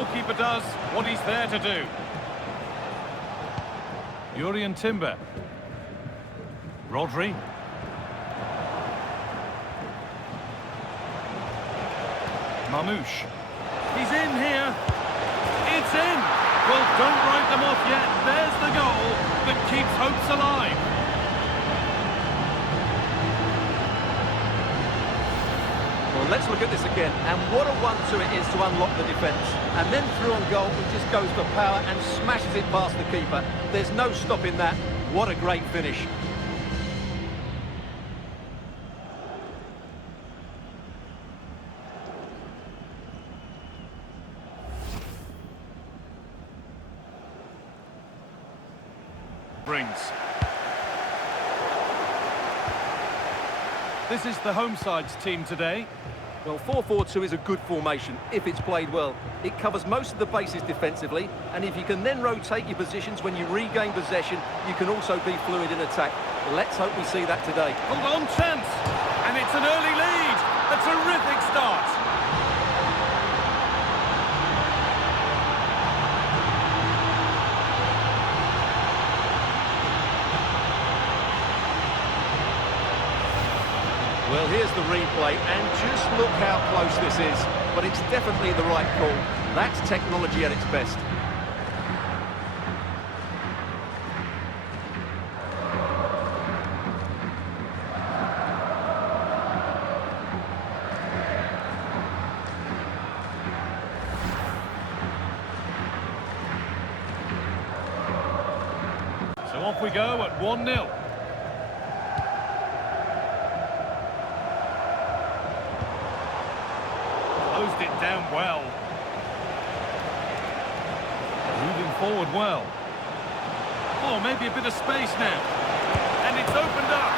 goalkeeper does what he's there to do. Jurrien Timber. Rodri. Mamouche. He's in here. It's in. Well, don't write them off yet. There's the goal that keeps hopes alive. Well, let's look at this again. And what a 1-2 it is to unlock the defence. And then through on goal, he just goes for power and smashes it past the keeper. There's no stopping that. What a great finish. This is the home side's team today. Well, 4-4-2 is a good formation if it's played well. It covers most of the bases defensively, and if you can then rotate your positions when you regain possession, you can also be fluid in attack. Let's hope we see that today. Hold on, chance! And it's an early lead! A terrific start! Well, here's the replay, and just look how close this is. But it's definitely the right call. That's technology at its best. So off we go at 1-0. Closed it down well. Moving forward well. Oh, maybe a bit of space now. And it's opened up.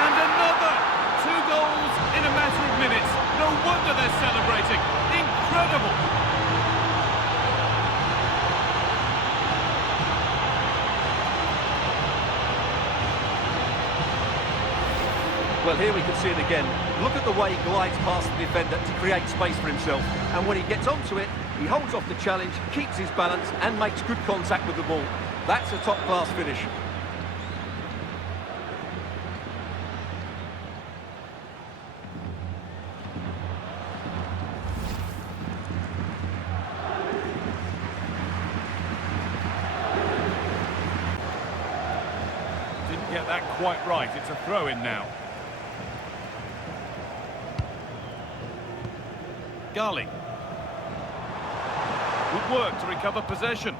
And another! 2 goals in a matter of minutes. No wonder they're celebrating. Incredible! Well, here we can see it again. Look at the way he glides past the defender to create space for himself. And when he gets onto it, he holds off the challenge, keeps his balance, and makes good contact with the ball. That's a top-class finish. Didn't get that quite right. It's a throw-in now. Gali. Good work to recover possession.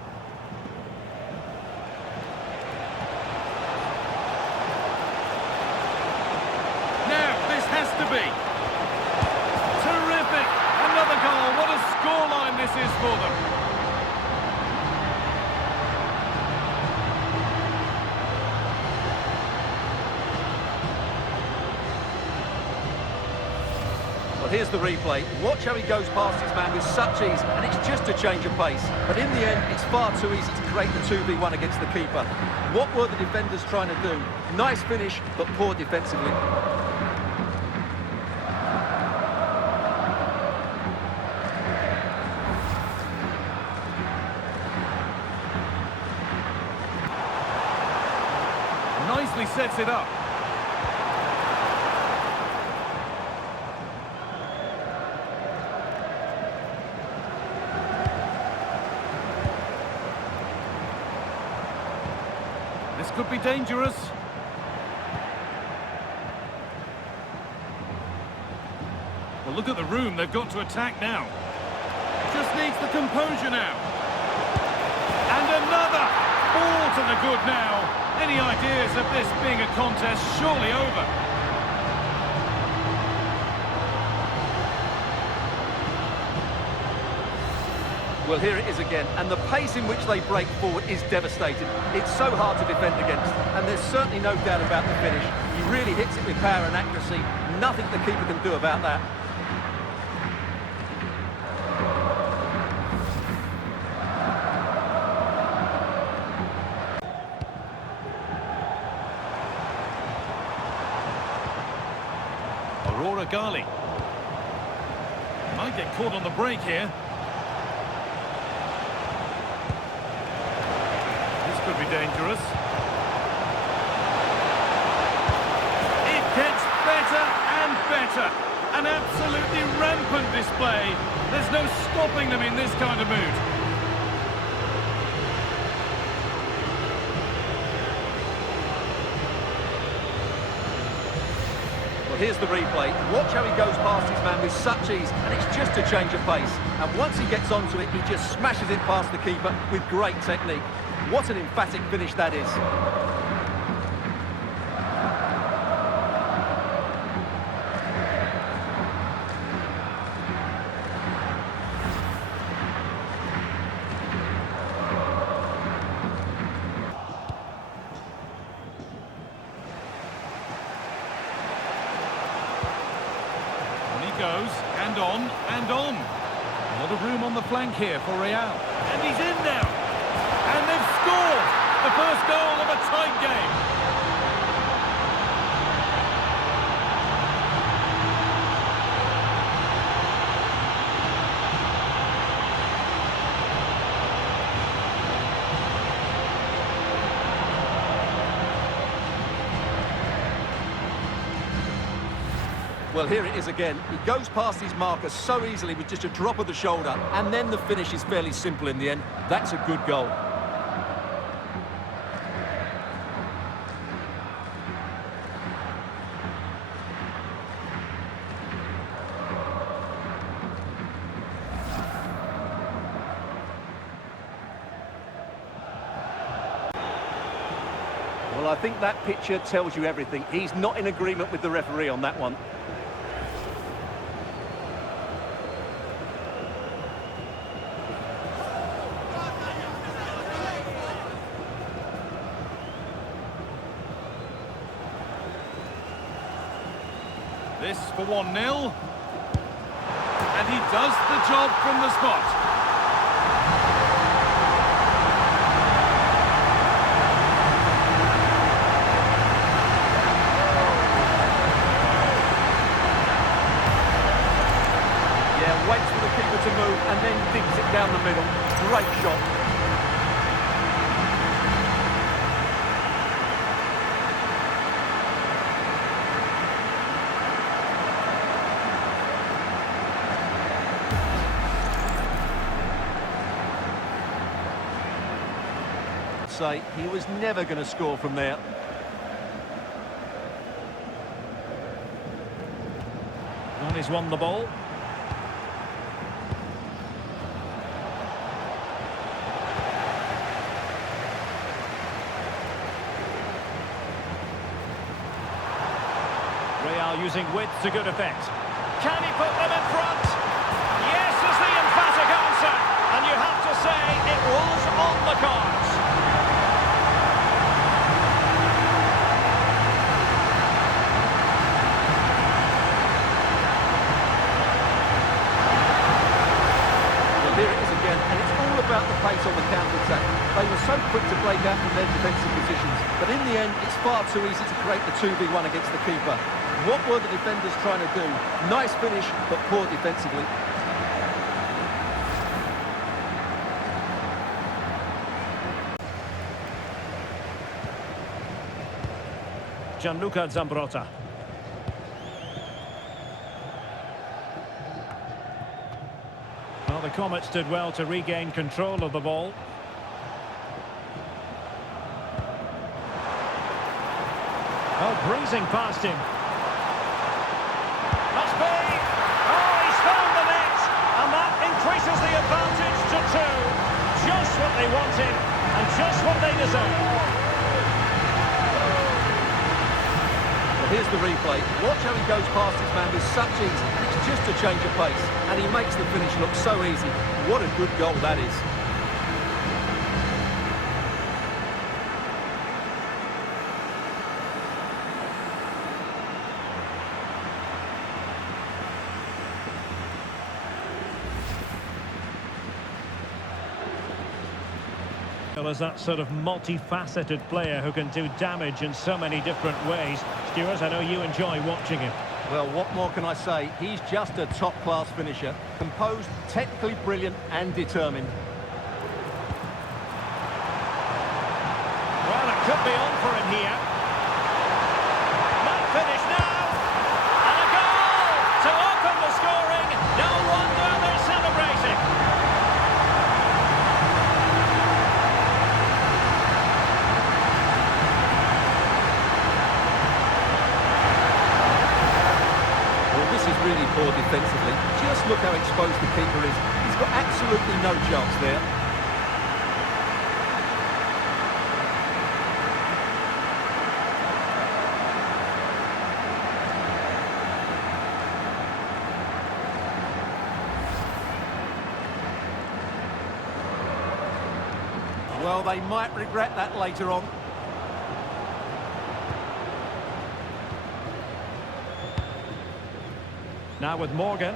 Now, this has to be. Terrific! Another goal. What a scoreline this is for them. Well, here's the replay. Watch how he goes past his man with such ease, and it's just a change of pace. But in the end, it's far too easy to create the 2v1 against the keeper. What were the defenders trying to do? Nice finish, but poor defensively. Nicely sets it up. This could be dangerous. Well, look at the room they've got to attack now. Just needs the composure now. And another! Ball to the good now. Any ideas of this being a contest surely over? Well, here it is again, and the pace in which they break forward is devastating. It's so hard to defend against, and there's certainly no doubt about the finish. He really hits it with power and accuracy. Nothing the keeper can do about that. Aurora Gali. Might get caught on the break here. be dangerous. It gets better and better. An absolutely rampant display. There's no stopping them in this kind of mood. Well, here's the replay. Watch how he goes past his man with such ease, and it's just a change of pace. And once he gets onto it, he just smashes it past the keeper with great technique. What an emphatic finish that is. Goes, and on, and on. A lot of room on the flank here for Real. And he's in now. And they've scored! The first goal of a tight game. Well, here it is again. He goes past his marker so easily with just a drop of the shoulder, and then the finish is fairly simple in the end. That's a good goal. Well, I think that picture tells you everything. He's not in agreement with the referee on that one. This for 1-0. And he does the job from the spot. Yeah, waits for the keeper to move and then digs it down the middle. Great shot. Say he was never going to score from there. Well, he's won the ball. Real using width to good effect. Can he put them in front? Yes is the emphatic answer. And you have to say it was on the cards. Here it is again, and it's all about the pace on the counter-attack. They were so quick to break out from their defensive positions, but in the end, it's far too easy to create the 2v1 against the keeper. What were the defenders trying to do? Nice finish, but poor defensively. Gianluca Zambrotta. Well, the Comets did well to regain control of the ball. Oh, breezing past him. Must be! Oh, he's found the net! And that increases the advantage to 2. Just what they wanted, and just what they deserve. Well, here's the replay. Watch how he goes past his man with such ease. It's just a change of pace, and he makes the finish look so easy. What a good goal that is. Well, as that sort of multifaceted player who can do damage in so many different ways. Stuart, I know you enjoy watching him. Well, what more can I say? He's just a top-class finisher. Composed, technically brilliant and determined. could be on for him here. Might finish now. And a goal to open the scoring. No wonder they're celebrating. Well, this is really poor defensively. Just look how exposed the keeper is. He's got absolutely no chance there. Well, they might regret that later on. Now with Morgan.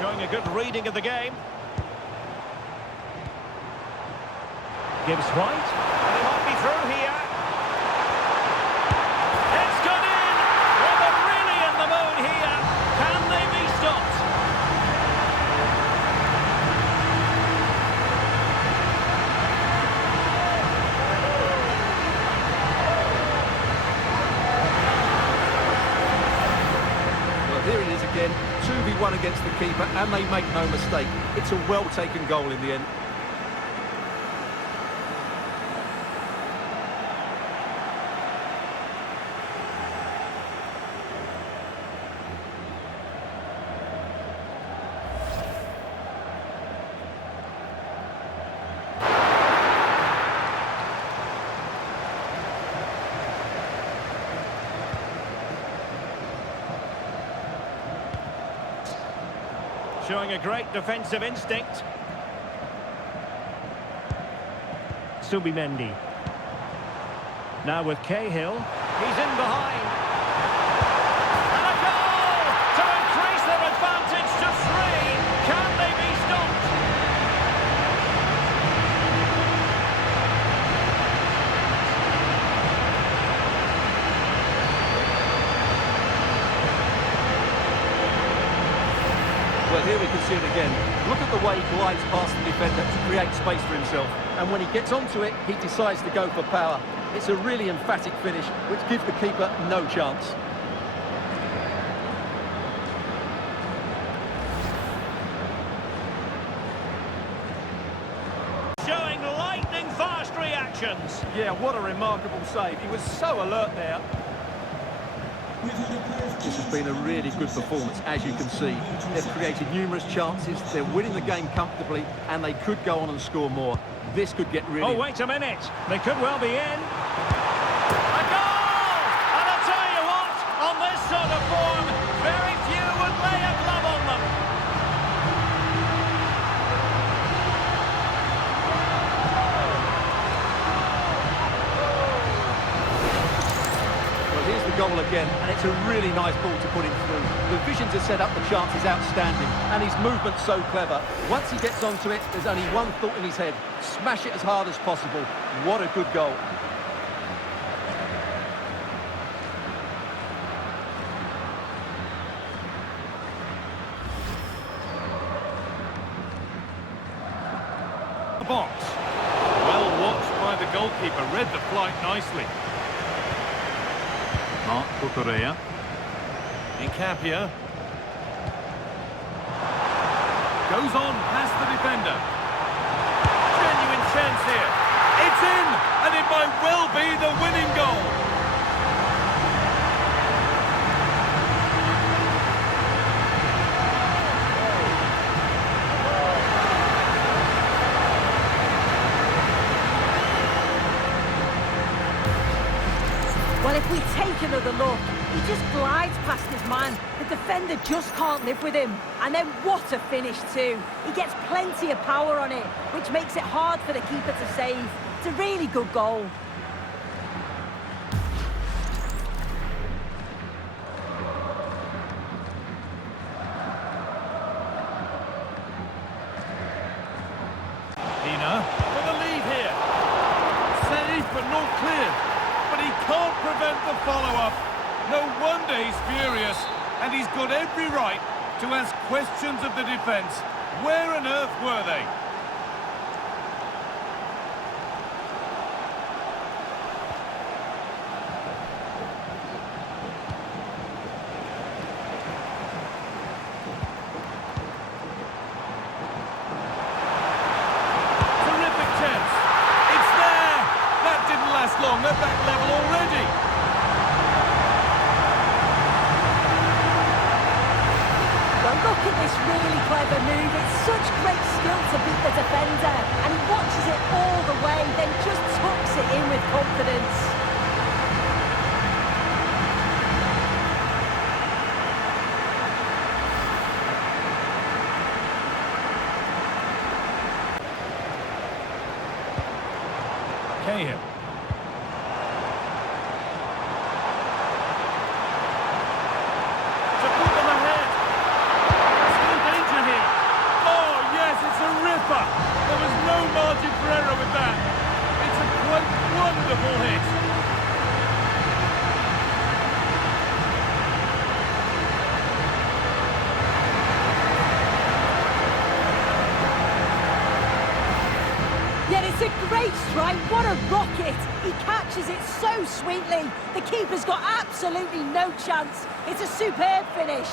Showing a good reading of the game. Gibbs White. And he might be through here. It's gone in! Well, they're really in the mood here. Can they be stopped? Here it is again, 2v1 against the keeper, and they make no mistake. It's a well-taken goal in the end. Showing a great defensive instinct. Subimendi. Now with Cahill. He's in behind. And a goal to increase their advantage to 3. Can they be stopped? Well, here we can see it again. Look at the way he glides past the defender to create space for himself. And when he gets onto it, he decides to go for power. It's a really emphatic finish, which gives the keeper no chance. Showing lightning-fast reactions. Yeah, what a remarkable save. He was so alert there. This has been a really good performance, as you can see. They've created numerous chances, they're winning the game comfortably, and they could go on and score more. This could get really... Oh, wait a minute. They could well be in. A goal! And I'll tell you what, on this sort of form, very few would lay a glove on them. Here's the goal again, and it's a really nice ball to put him through. The vision to set up the chance is outstanding, and his movement's so clever. Once he gets onto it, there's only one thought in his head: smash it as hard as possible. What a good goal. The box. Well watched by the goalkeeper, read the flight nicely. Marc Cucurella. Incapia. Goes on past the defender. Genuine chance here. It's in, and it might well be the winning goal. Well, if we take another look, he just glides past his man. The defender just can't live with him. And then what a finish too. He gets plenty of power on it, which makes it hard for the keeper to save. It's a really good goal. Hina with a lead here. Safe but not clear. But he can't prevent the follow-up. No wonder he's furious, and he's got every right to ask questions of the defence. Where on earth were they? Look at this really clever move. It's such great skill to beat the defender. And he watches it all the way, then just tucks it in with confidence. Cahill. To put them ahead. Still danger here. Oh, yes, it's a ripper. There was no margin for error with that. It's a quite wonderful hit. Yet it's a great strike. What a rocket. He catches it so sweetly. The keeper's got absolutely no chance. It's a superb finish.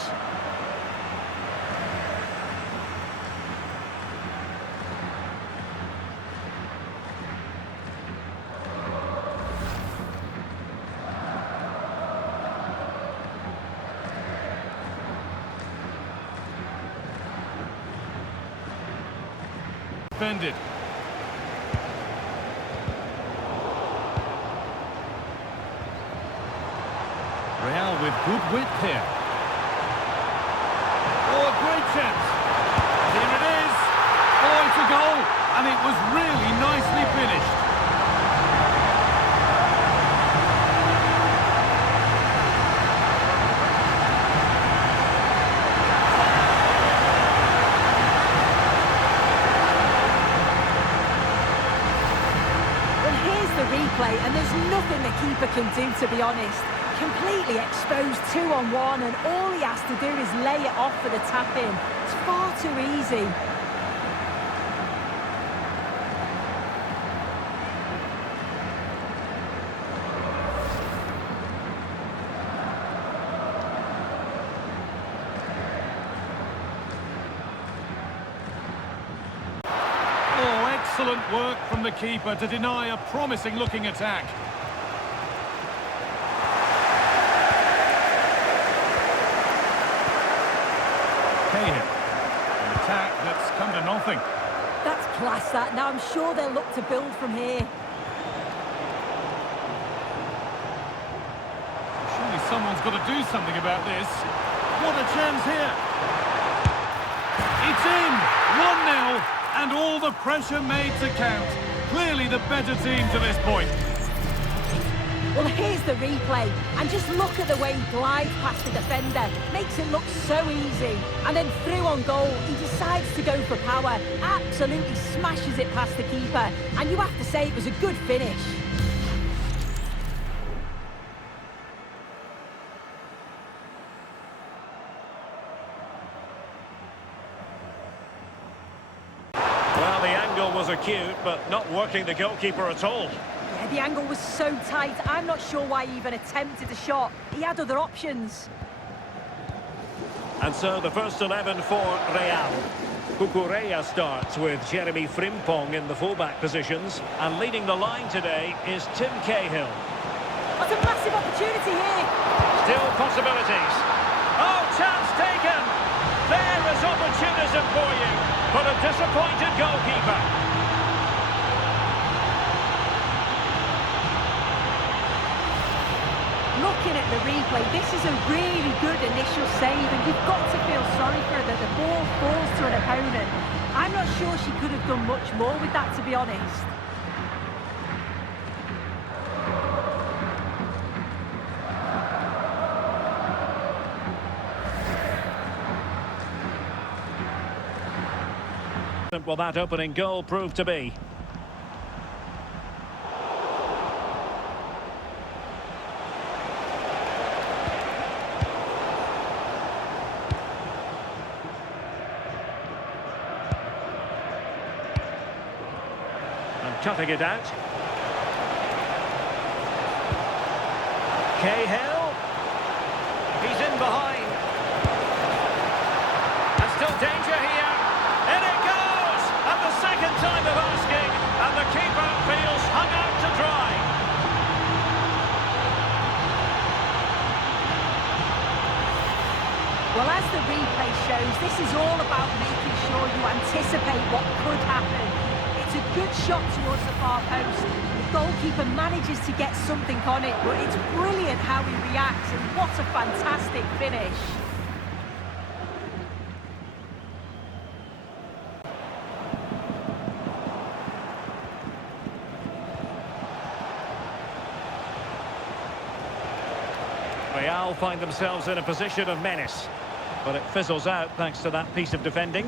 Defended. Real with good width here. Oh, a great chance. Here it is. Oh, it's a goal. And it was really nicely finished. Well, here's the replay, and there's nothing the keeper can do, to be honest. Completely exposed 2-on-1, and all he has to do is lay it off for the tap-in. It's far too easy. Oh, excellent work from the keeper to deny a promising-looking attack. Cahill. An attack that's come to nothing. That's class, that. Now I'm sure they'll look to build from here. Surely someone's got to do something about this. What a chance here. It's in. 1-0. And all the pressure made to count. Clearly the better team to this point. Well, here's the replay, and just look at the way he glides past the defender. Makes it look so easy. And then through on goal, he decides to go for power. Absolutely smashes it past the keeper. And you have to say it was a good finish. Well, the angle was acute, but not working the goalkeeper at all. Yeah, the angle was so tight. I'm not sure why he even attempted a shot. He had other options. And so the first 11 for Real. Cucurella starts with Jeremy Frimpong in the fullback positions. And leading the line today is Tim Cahill. That's a massive opportunity here. Still possibilities. Oh, chance taken. There is opportunism for you. But a disappointed goalkeeper. Looking at the replay, this is a really good initial save, and you've got to feel sorry for her that the ball falls to an opponent. I'm not sure she could have done much more with that, to be honest. Will that opening goal prove to be? Cutting it out. Cahill. He's in behind. And still danger here. In it goes! And the second time of asking. And the keeper feels hung out to dry. Well, as the replay shows, this is all about making sure you anticipate what could happen. It's a good shot towards the far post. The goalkeeper manages to get something on it, but it's brilliant how he reacts, and what a fantastic finish. Real find themselves in a position of menace, but it fizzles out thanks to that piece of defending.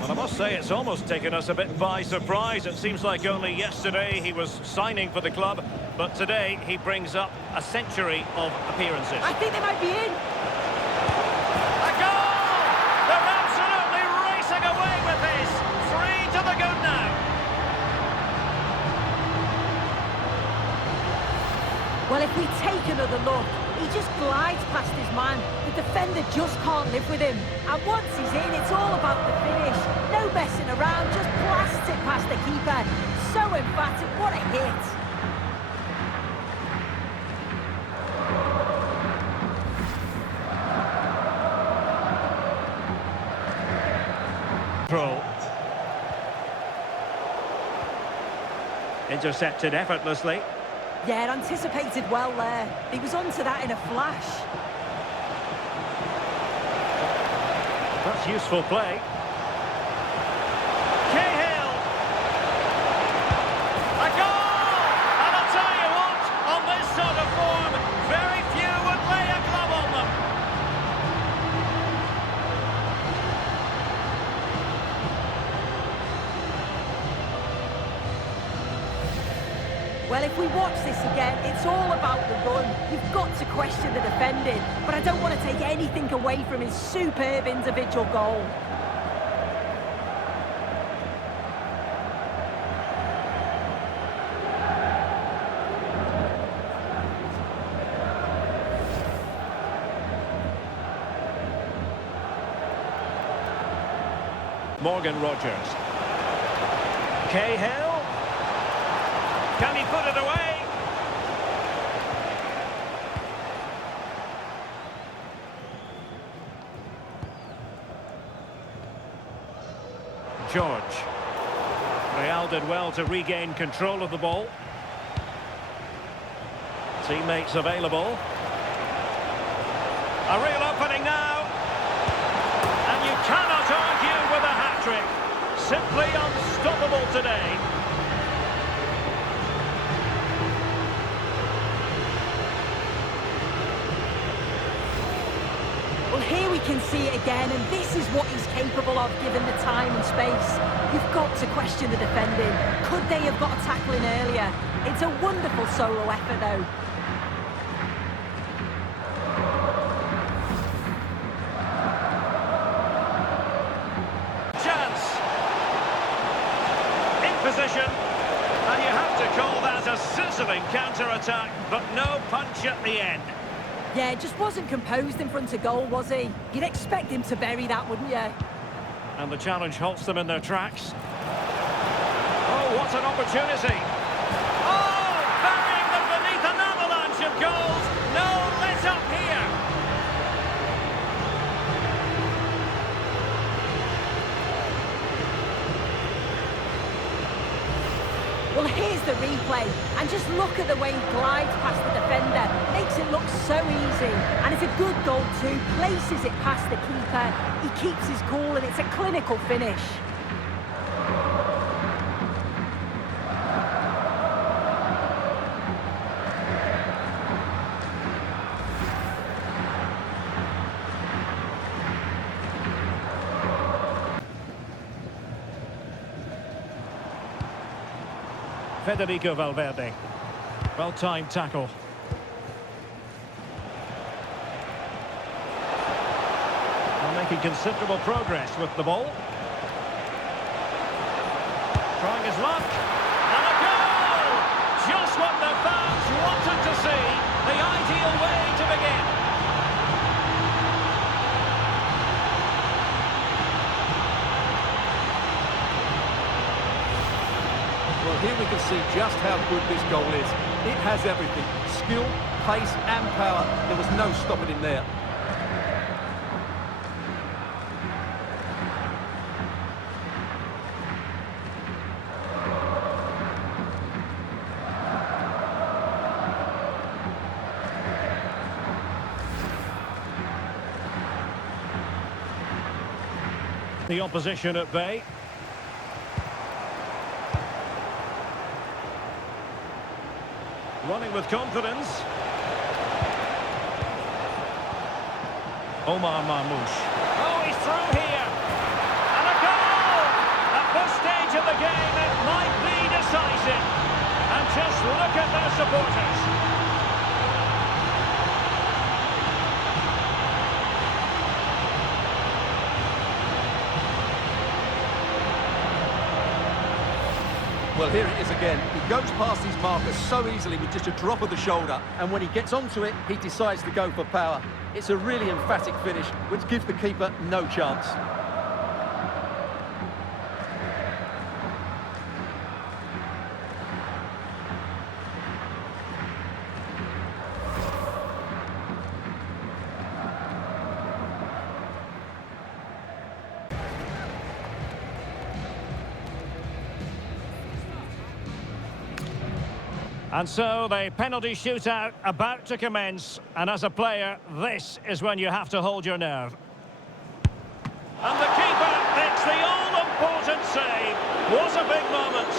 Well, I must say it's almost taken us a bit by surprise. It seems like only yesterday he was signing for the club, but today he brings up a century of appearances. I think they might be in. A goal! They're absolutely racing away with this. 3 to the good now. Well, if we take another look, he just glides past his man. The defender just can't live with him. And once he's in, it's all about the finish. No messing around, just blasts it past the keeper. So emphatic, what a hit. Control. Intercepted effortlessly. Yeah, anticipated well there. He was onto that in a flash. That's useful play. Cahill! A goal! And I'll tell you what, on this sort of form, very few would lay a glove on them. Well, if we watch this again, it's all about the run. You've got to question the defending, but I don't want to take anything away from his superb individual goal. Morgan Rogers. Cahill. Can he put it away? George. Real did well to regain control of the ball. Teammates available. A real opening now. And you cannot argue with a hat-trick. Simply unstoppable today. Well, here we can see it again, and this is what he's capable of given the time and space. You've got to question the defending. Could they have got a tackle in earlier? It's a wonderful solo effort, though. Chance. In position. And you have to call that a sizzling counter-attack, but no punch at the end. Yeah, just wasn't composed in front of goal, was he? You'd expect him to bury that, wouldn't you? And the challenge halts them in their tracks. Oh, what an opportunity! Oh, burying them beneath an avalanche of goals! No let up here! Well, here's the replay, and just look at the way he glides past the defender. Makes it look so easy, and it's a good goal too. Places it past the keeper. He keeps his cool, and it's a clinical finish. Federico Valverde. Well-timed tackle. They're making considerable progress with the ball. Trying his luck. And a goal! Just what the fans wanted to see. The ideal way to begin. Well, here we can see just how good this goal is. It has everything. Skill, pace and power. There was no stopping him there. The opposition at bay. Running with confidence. Omar Marmoush. Oh, he's through here. And a goal! At this stage of the game, it might be decisive. And just look at their supporters. Well, here it is again. He goes past his marker so easily with just a drop of the shoulder, and when he gets onto it, he decides to go for power. It's a really emphatic finish, which gives the keeper no chance. And so the penalty shootout about to commence, and as a player, this is when you have to hold your nerve. And the keeper makes the all-important save. What a big moment.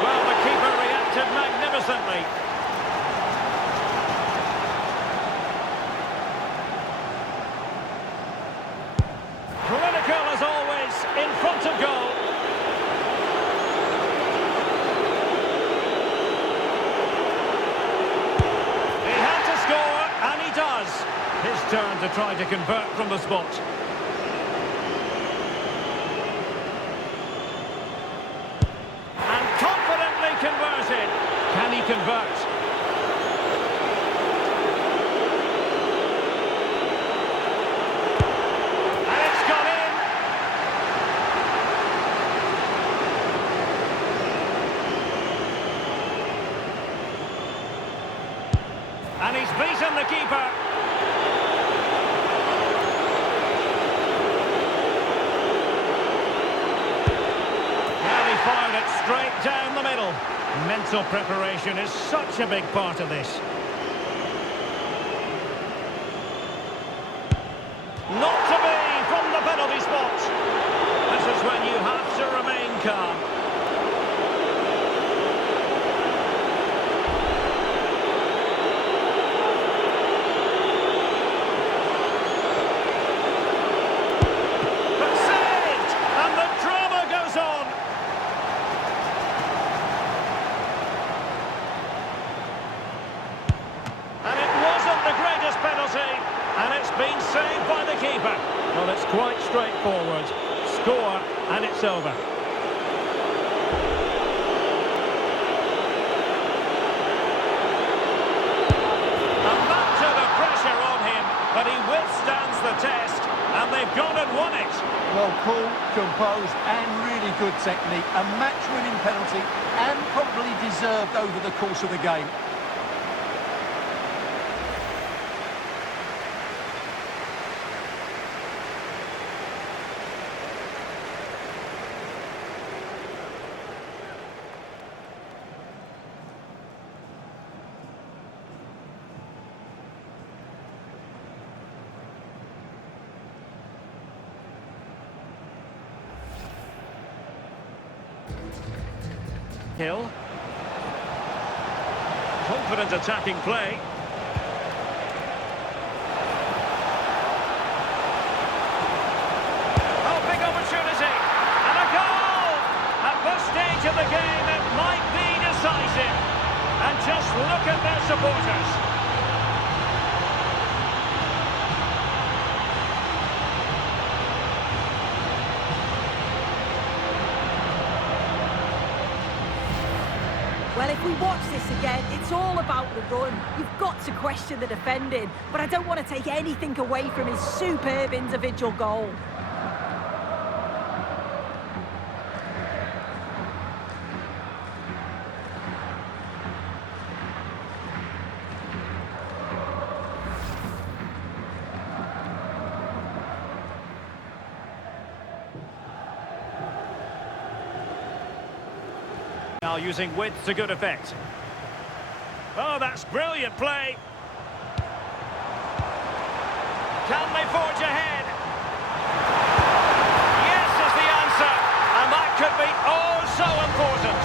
Well, the keeper reacted magnificently. Clinical as always, in front of goal. He had to score, and he does. His turn to try to convert from the spot. And confidently converted. Can he convert? And he's beaten the keeper. Well, he fired it straight down the middle. Mental preparation is such a big part of this. Not to be from the penalty spot. This is when you have to remain calm. And it's been saved by the keeper. Well, it's quite straightforward. Score, and it's over. And back to the pressure on him, but he withstands the test, and they've gone and won it. Well, cool, composed, and really good technique. A match-winning penalty, and probably deserved over the course of the game. Hill. Confident attacking play. Oh, big opportunity. And a goal! At this stage of the game, it might be decisive. And just look at their supporters. Well, if we watch this again, it's all about the run. You've got to question the defending, but I don't want to take anything away from his superb individual goal. Now using width to good effect. Oh, that's brilliant play. Can they forge ahead? Yes is the answer, and that could be oh so important.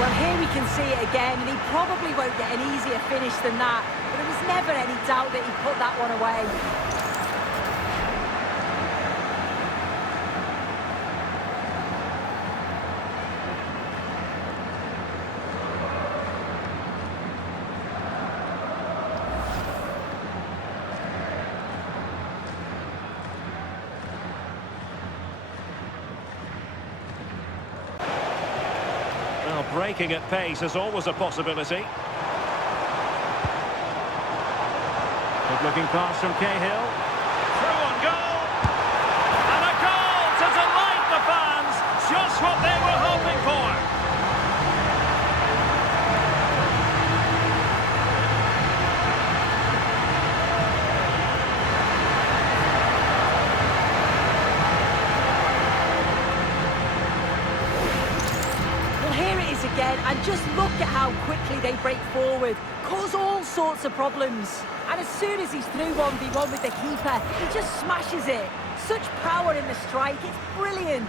Well, here we can see it again, and he probably won't get an easier finish than that, but there was never any doubt that he put that one away. Well, breaking at pace is always a possibility. Good-looking pass from Cahill. Through on goal! And a goal to delight the fans! Just what they were hoping for! Well, here it is again, and just look at how quickly they break forward, cause all sorts of problems. And as soon as he's through 1v1 with the keeper, he just smashes it. Such power in the strike, it's brilliant.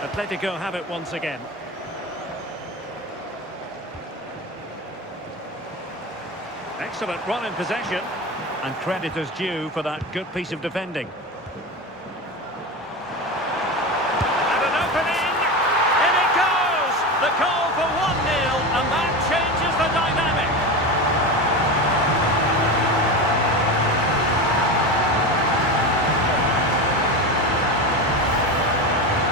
Atletico have it once again. Excellent run in possession, and credit is due for that good piece of defending. And an opening, in it goes! The goal for 1-0, and that changes the dynamic.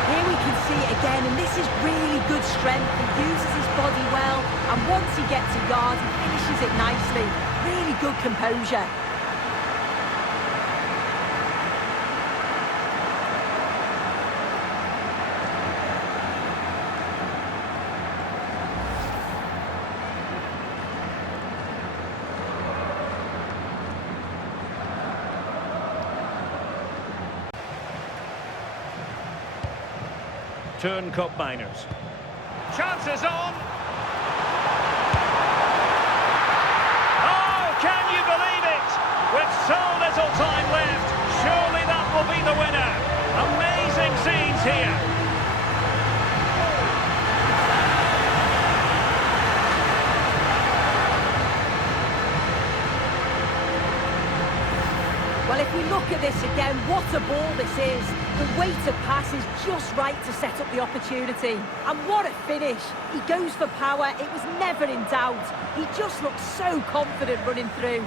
Here we can see it again, and this is really good strength. He uses his body well, and once he gets a yard, he finishes it nicely. Really good composure. Turn Cup Miners. Chances on! Can you believe it? With so little time left, surely that will be the winner. Amazing scenes here. Well, if we look at this again, what a ball this is. The weight of pass is just right to set up the opportunity. And what a finish. He goes for power. It was never in doubt. He just looks so confident running through.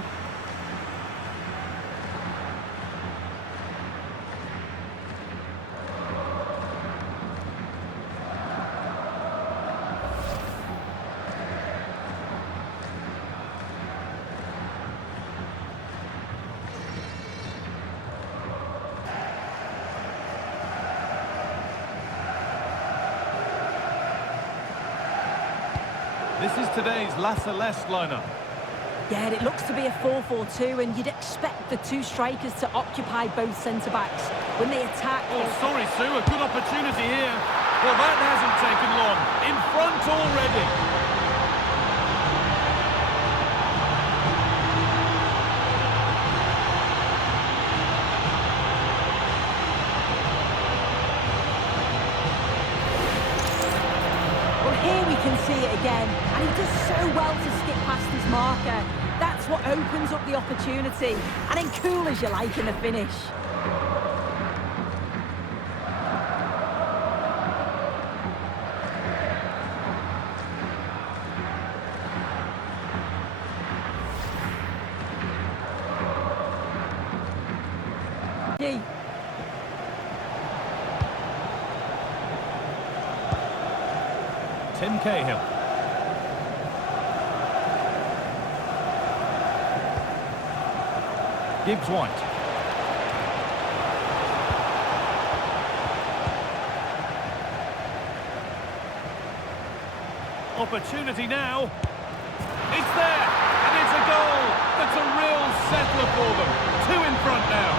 This is today's La Celeste lineup. Yeah, it looks to be a 4-4-2, and you'd expect the two strikers to occupy both centre-backs when they attack. Oh, sorry, Sue, a good opportunity here. Well, that hasn't taken long. In front already. Here we can see it again, and he does so well to skip past his marker. That's what opens up the opportunity, and then cool as you like in the finish. Gee. Tim Cahill. Gibbs-White. Opportunity now. It's there, and it's a goal. That's a real settler for them. 2 in front now.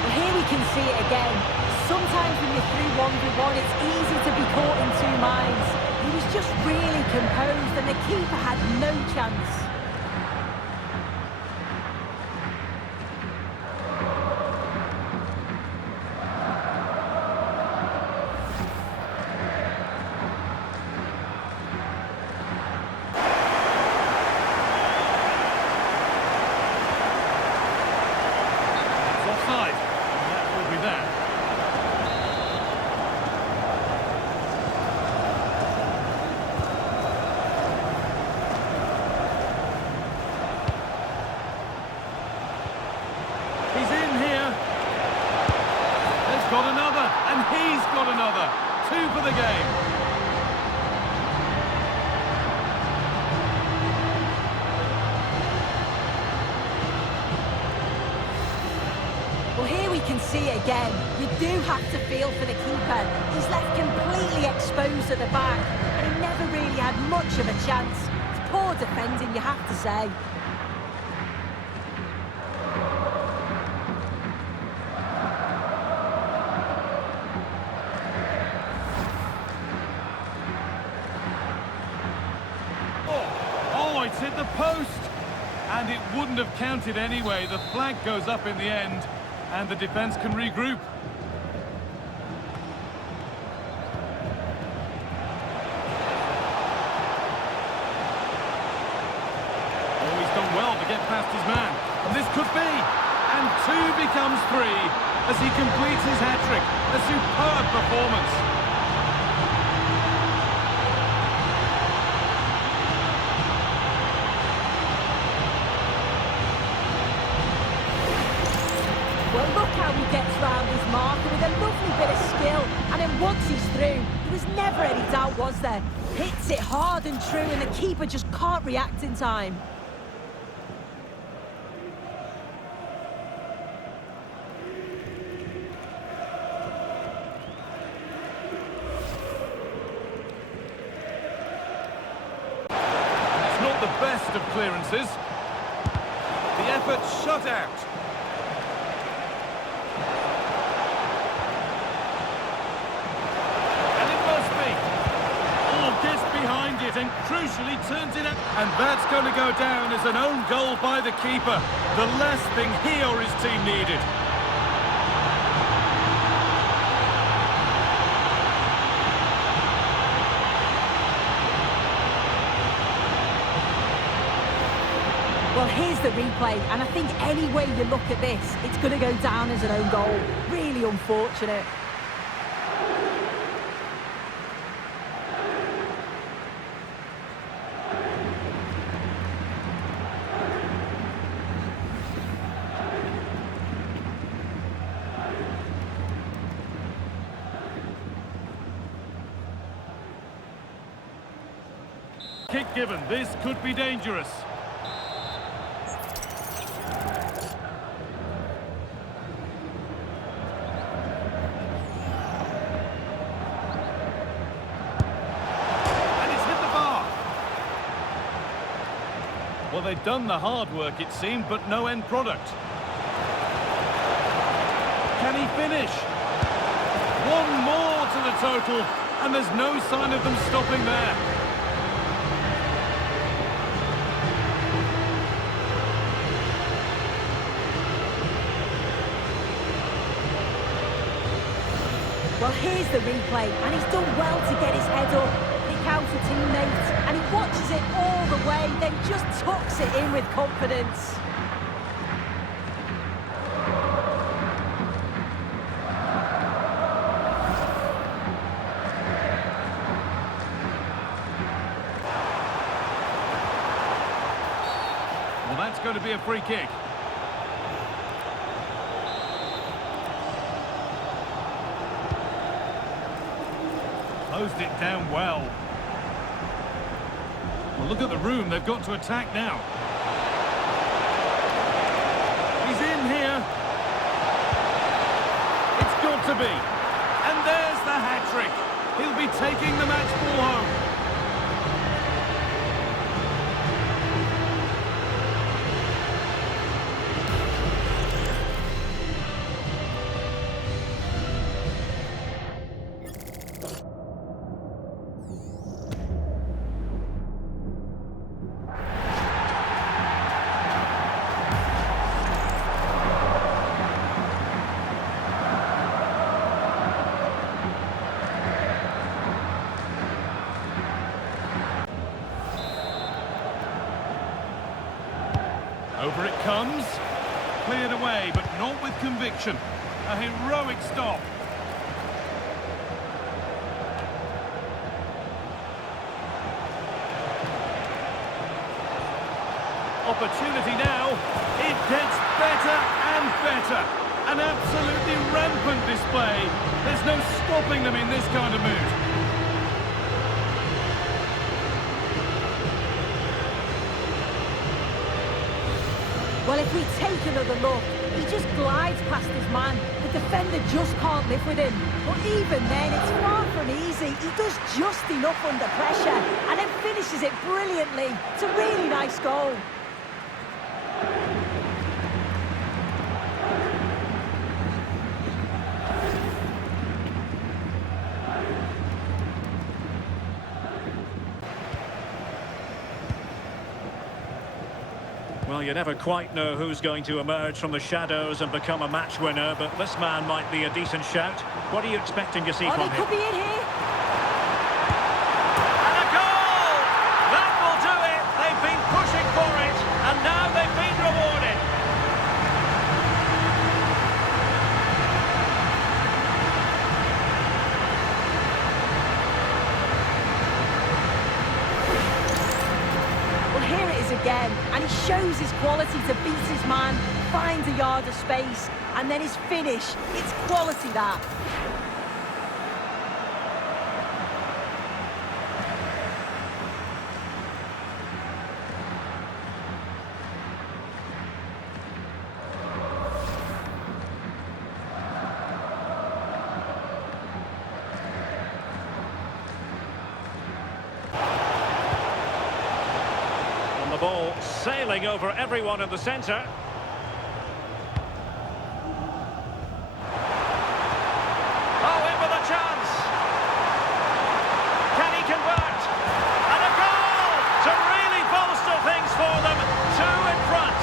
Well, here we can see it again. Sometimes when you're through 1v1, it's easy to be caught in two minds. He was just really composed, and the keeper had no chance. Offside. And that will be that. He's in here. They've got another, and he's got another. 2 for the game. Well, here we can see it again. You do have to feel for the keeper. He's left completely exposed at the back, and he never really had much of a chance. It's poor defending, you have to say. Oh, it's hit the post! And it wouldn't have counted anyway. The flag goes up in the end, and the defence can regroup. Oh, he's done well to get past his man. And this could be. And 2 becomes 3 as he completes his hat-trick. A superb performance. Well, look how he gets round his marker with a lovely bit of skill. And then once he's through, there was never any doubt, was there? Hits it hard and true, and the keeper just can't react in time. It's not the best of clearances. The effort shut out. Behind it and crucially turns it up, and that's going to go down as an own goal by the keeper. The last thing he or his team needed. Well, here's the replay, and I think any way you look at this, it's going to go down as an own goal. Really unfortunate. Kick given. This could be dangerous. And it's hit the bar. Well, they've done the hard work, it seemed, but no end product. Can he finish? 1 more to the total, and there's no sign of them stopping there. Well, here's the replay, and he's done well to get his head up, pick out a teammate, and he watches it all the way, then just tucks it in with confidence. Well, that's going to be a free kick. Closed it down well. Well, look at the room they've got to attack now. He's in here. It's got to be. And there's the hat-trick. He'll be taking the match ball home. Over it comes. Cleared away, but not with conviction. A heroic stop. Opportunity now. It gets better and better. An absolutely rampant display. There's no stopping them in this kind of mood. Well, if we take another look, he just glides past his man. The defender just can't live with him. But even then, it's far from easy. He does just enough under pressure and then finishes it brilliantly. It's a really nice goal. Well, you never quite know who's going to emerge from the shadows and become a match winner, but this man might be a decent shout. What are you expecting to see Oh, from they him? could be in here. And a goal! That will do it! They've been pushing for it, and now they've been rewarded. Well, here it is again, and he shows his quality to beat his man, finds a yard of space, and then his finish. It's quality, that. The ball sailing over everyone in the centre. Oh, in with a chance. Can he convert? And a goal to really bolster things for them. Two in front.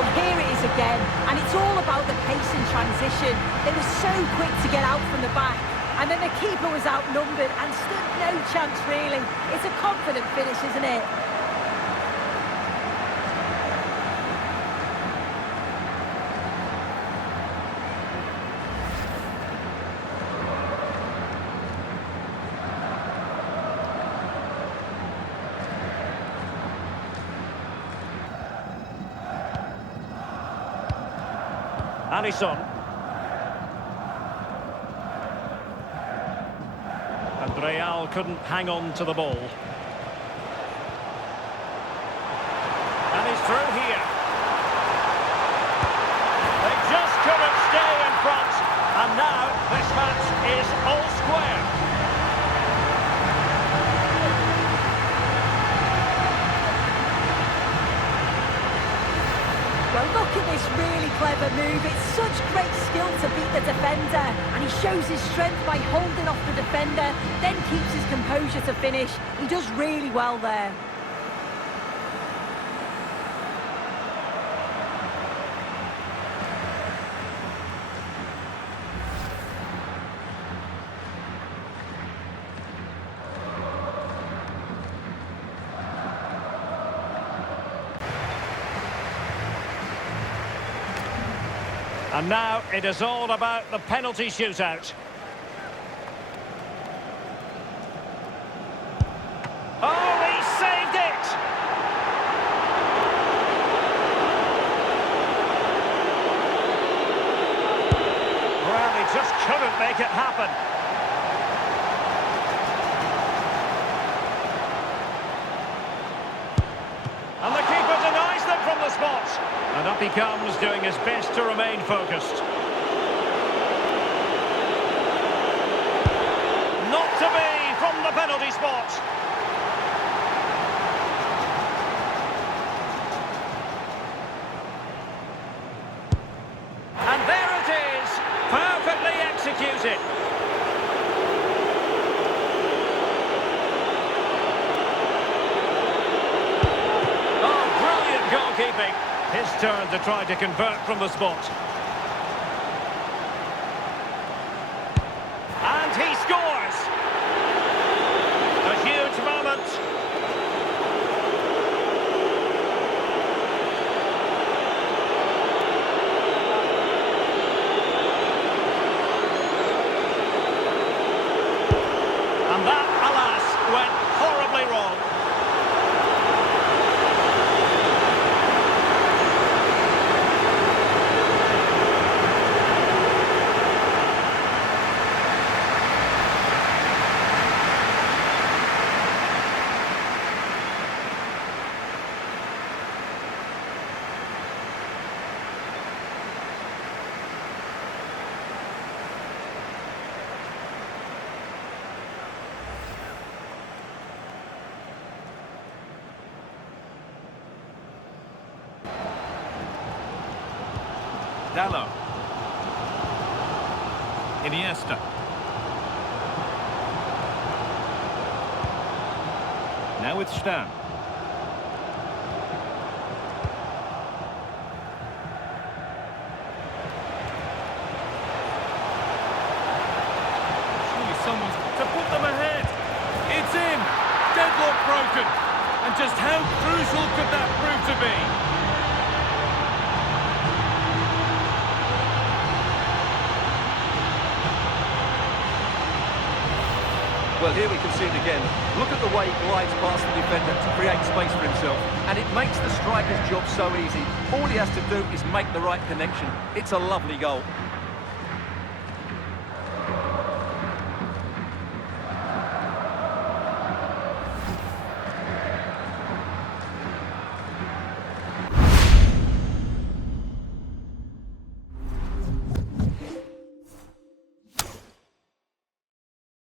Well, here it is again, and it's all about the pace and transition. They were so quick to get out from the back, and then the keeper was outnumbered and stood no chance, really. It's a confident finish, isn't it? Alisson. And Real couldn't hang on to the ball. And he's through here. They just couldn't stay in front. And now this match is all square. Well, look at this really clever move. It's such great skill to beat the defender. And he shows his strength by holding off the defender, then keeps his composure to finish. He does really well there. And now it is all about the penalty shootout. Oh, he saved it! happen. And the keeper denies them from the spot. And up he comes, doing his best to remain focused. Not to be from the penalty spot. And there it is, perfectly executed. Oh, brilliant goalkeeping. His turn to try to convert from the spot. And he scores! A huge moment. And that, alas, went horribly wrong. Dallo. Iniesta. Now with Stam. Surely someone's to put them ahead. It's in. Deadlock broken. And just how crucial could that prove to be? Well, here we can see it again. Look at the way he glides past the defender to create space for himself. And it makes the striker's job so easy. All he has to do is make the right connection. It's a lovely goal.